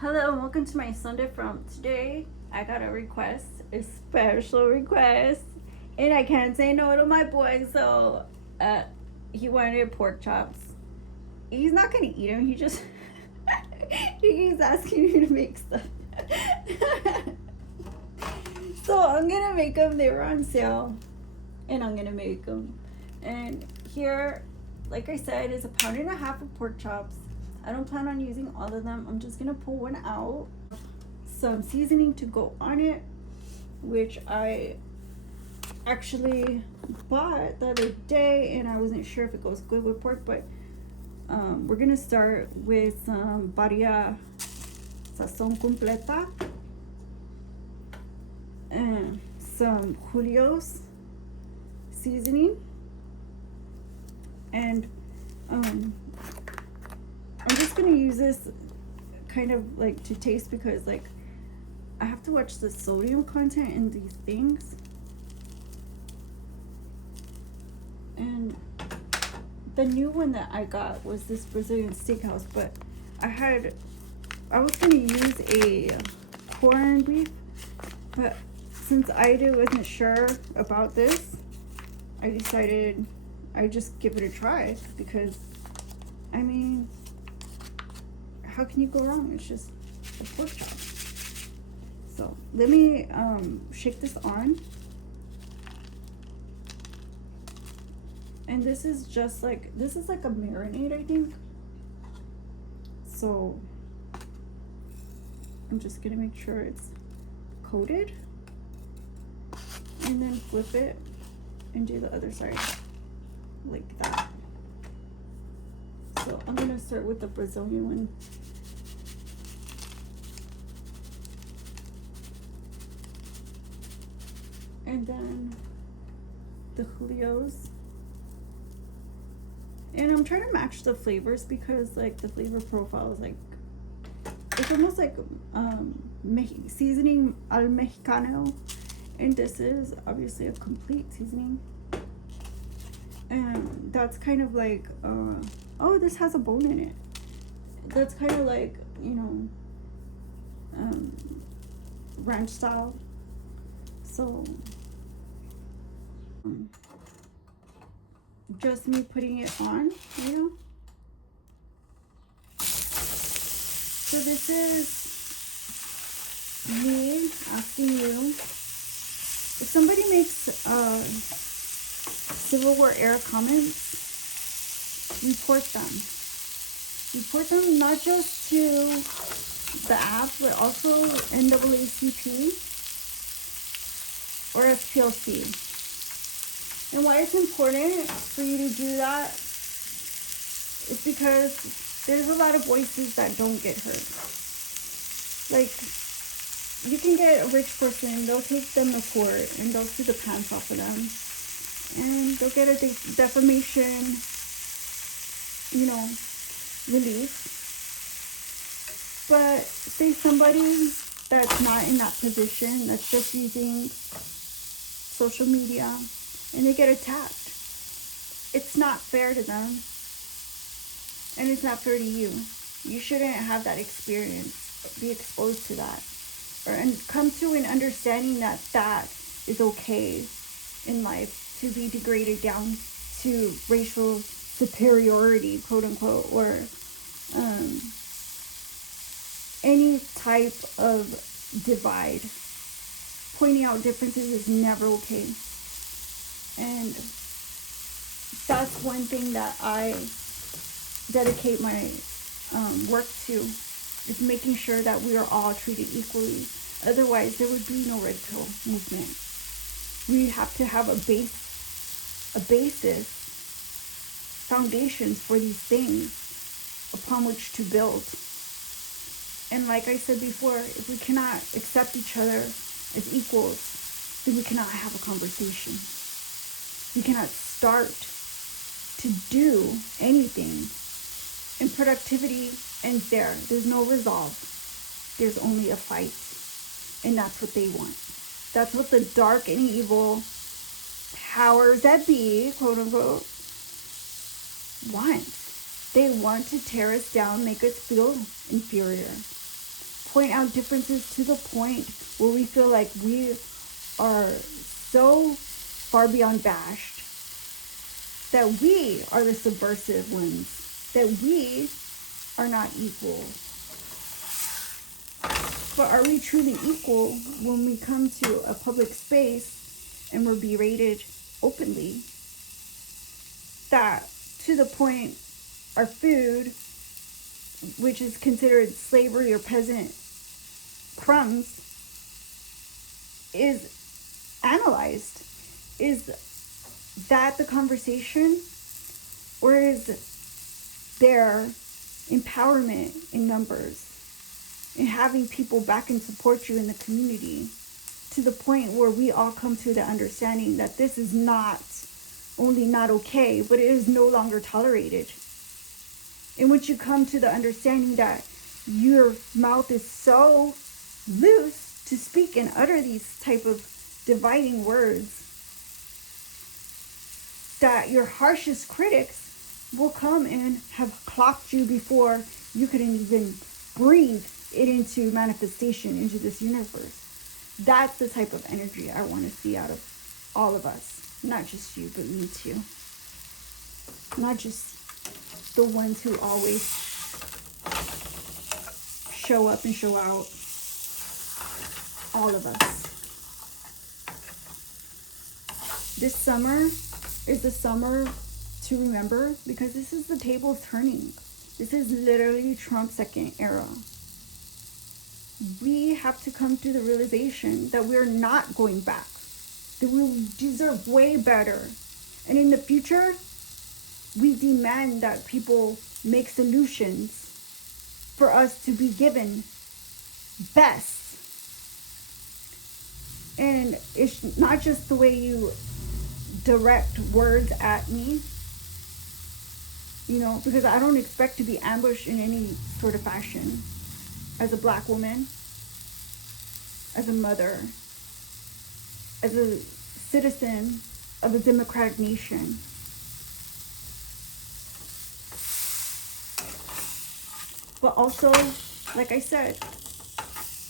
Hello and welcome to my Sunday from today. I got a request, a special request, and I can't say no to my boy. So, uh, he wanted pork chops. He's not gonna eat them. He just he keeps asking me to make stuff. So I'm gonna make them. They were on sale, and I'm gonna make them. And here, like I said, is a pound and a half of pork chops. I don't plan on using all of them. I'm just gonna pull one out. Some seasoning to go on it, which I actually bought the other day, and I wasn't sure if it goes good with pork, but we're gonna start with some Barilla Sazon Completa and some Julio's seasoning, and I'm just gonna use this kind of like to taste, because like I have to watch the sodium content in these things. And the new one that I got was this Brazilian steakhouse, but I was gonna use a corned beef, but since I wasn't sure about this, I decided I just give it a try, because I mean, how can you go wrong? It's just a pork chop. So let me shake this on. And this is just like, this is like a marinade, I think. So I'm just gonna make sure it's coated, and then flip it and do the other side like that. So I'm gonna start with the Brazilian one. And then the Julio's. And I'm trying to match the flavors, because like the flavor profile is like, it's almost like seasoning al mexicano, and this is obviously a complete seasoning, and that's kind of like oh, this has a bone in it. That's kind of like, you know, ranch style. So just me putting it on, you know. So this is me asking you, if somebody makes Civil War era comments, report them. Report them not just to the app, but also NAACP or SPLC. And why it's important for you to do that is because there's a lot of voices that don't get heard. Like, you can get a rich person, they'll take them to court, and they'll sue the pants off of them, and they'll get a defamation, you know, relief. But say somebody that's not in that position, that's just using social media, and they get attacked. It's not fair to them, and it's not fair to you. You shouldn't have that experience, be exposed to that, and come to an understanding that that is okay in life, to be degraded down to racial superiority, quote unquote, or any type of divide. Pointing out differences is never okay. And that's one thing that I dedicate my work to, is making sure that we are all treated equally. Otherwise, there would be no red pill movement. We have to have a basis, foundations for these things upon which to build. And like I said before, if we cannot accept each other as equals, then we cannot have a conversation. We cannot start to do anything. And productivity ends there. There's no resolve. There's only a fight. And that's what they want. That's what the dark and evil powers that be, quote unquote, want. They want to tear us down, make us feel inferior. point out differences to the point where we feel like we are so far beyond bashed that we are the subversive ones, that we are not equal. But are we truly equal when we come to a public space and we're berated openly? That to the point our food, which is considered slavery or peasant crumbs, is analyzed. Is that the conversation? Or is there empowerment in numbers and having people back and support you in the community to the point where we all come to the understanding that this is not only not okay, but it is no longer tolerated? And once you come to the understanding that your mouth is so loose to speak and utter these type of dividing words, that your harshest critics will come and have clocked you before you couldn't even breathe it into manifestation into this universe. That's the type of energy I want to see out of all of us. Not just you, but me too. Not just the ones who always show up and show out. All of us. This summer is the summer to remember, because this is the tables turning. This is literally Trump's second era. We have to come to the realization that we're not going back, that we deserve way better. And in the future, we demand that people make solutions for us to be given best. And it's not just the way you direct words at me, you know, because I don't expect to be ambushed in any sort of fashion as a black woman, as a mother, as a citizen of a democratic nation. But also, like I said,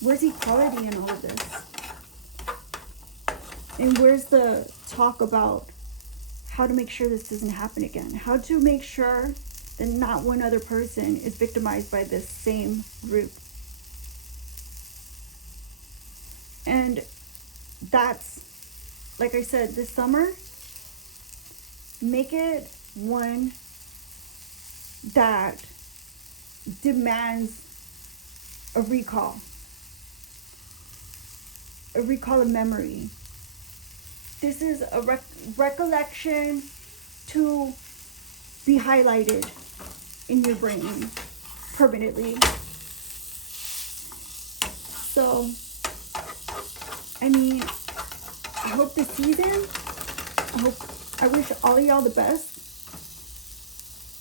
where's equality in all of this? And where's the talk about how to make sure this doesn't happen again? How to make sure that not one other person is victimized by this same group? And that's, like I said, this summer, make it one that demands a recall of memory. This is a recollection to be highlighted in your brain permanently. So, I mean, I hope this season, I wish all of y'all the best.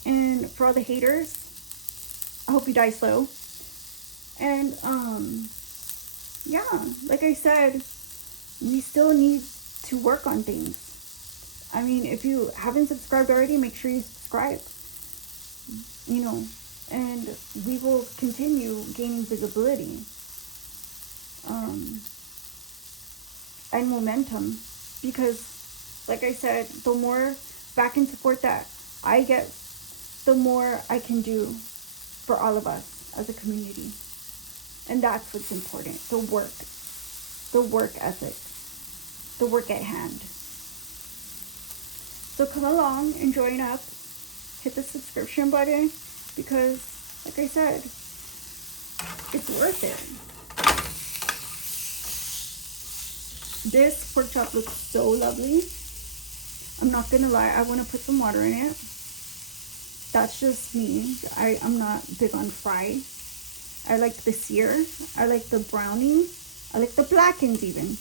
And for all the haters, I hope you die slow. And, yeah, like I said, we still need to work on things. I mean, if you haven't subscribed already, make sure you subscribe. You know, and we will continue gaining visibility and momentum, because, like I said, the more back and support that I get, the more I can do for all of us as a community. And that's what's important. The work ethic, the work at hand. So come along and join up. Hit the subscription button, because, like I said, it's worth it. This pork chop looks so lovely. I'm not gonna lie, I want to put some water in it. That's just me. I'm not big on fry. I like the sear. I like the browning. I like the blackens even.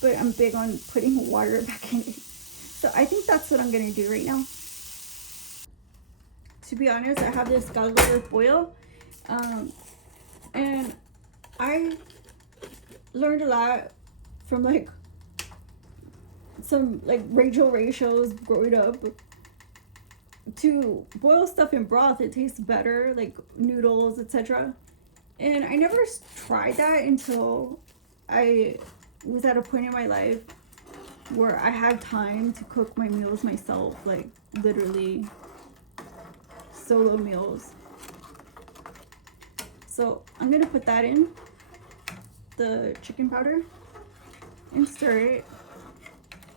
But I'm big on putting water back in it. So I think that's what I'm going to do right now. To be honest, I have this gallbladder foil. And I learned a lot from like some like Rachel Ray shows growing up. To boil stuff in broth, it tastes better, like noodles, etc. And I never tried that until I was at a point in my life where I had time to cook my meals myself, like literally solo meals. So I'm gonna put that in the chicken powder and stir it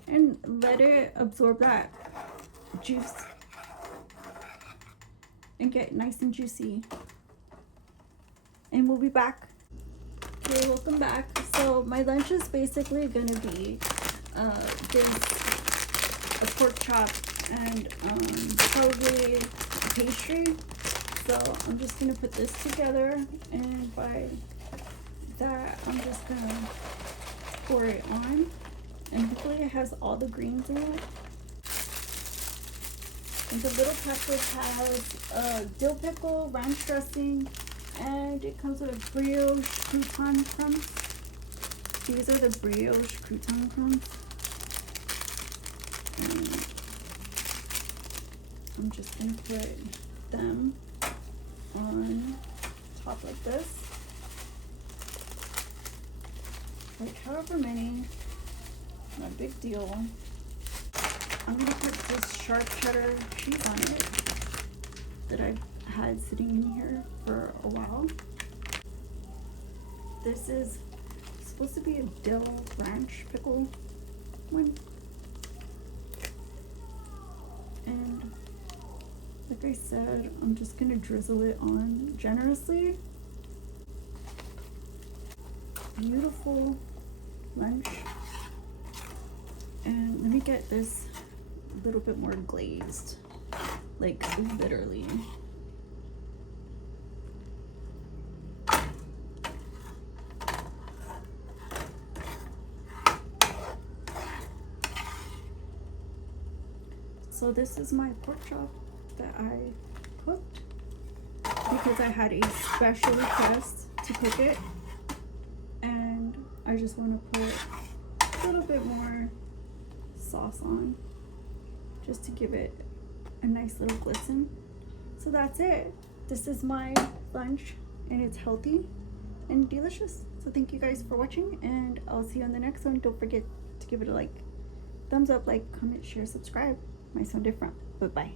and let it absorb that juice and get nice and juicy. And we'll be back. Okay, welcome back. So my lunch is basically gonna be this, a pork chop, and probably a pastry. So I'm just gonna put this together, and by that I'm just gonna pour it on, and hopefully it has all the greens in it. And the little package has dill pickle, ranch dressing, and it comes with brioche crouton crumbs. These are the brioche crouton crumbs. And I'm just gonna put them on top like this. Like however many, not a big deal. I'm gonna put this sharp cheddar cheese on it that I've had sitting in here for a while. This is supposed to be a dill ranch pickle one. And like I said, I'm just gonna drizzle it on generously. Beautiful lunch. And let me get this a little bit more glazed, like literally. So this is my pork chop that I cooked because I had a special request to cook it, and I just want to put a little bit more sauce on just to give it a nice little glisten. So that's it. This is my lunch, and it's healthy and delicious. So thank you guys for watching, and I'll see you on the next one. Don't forget to give it a like, thumbs up, like, comment, share, subscribe. Might sound different, but bye.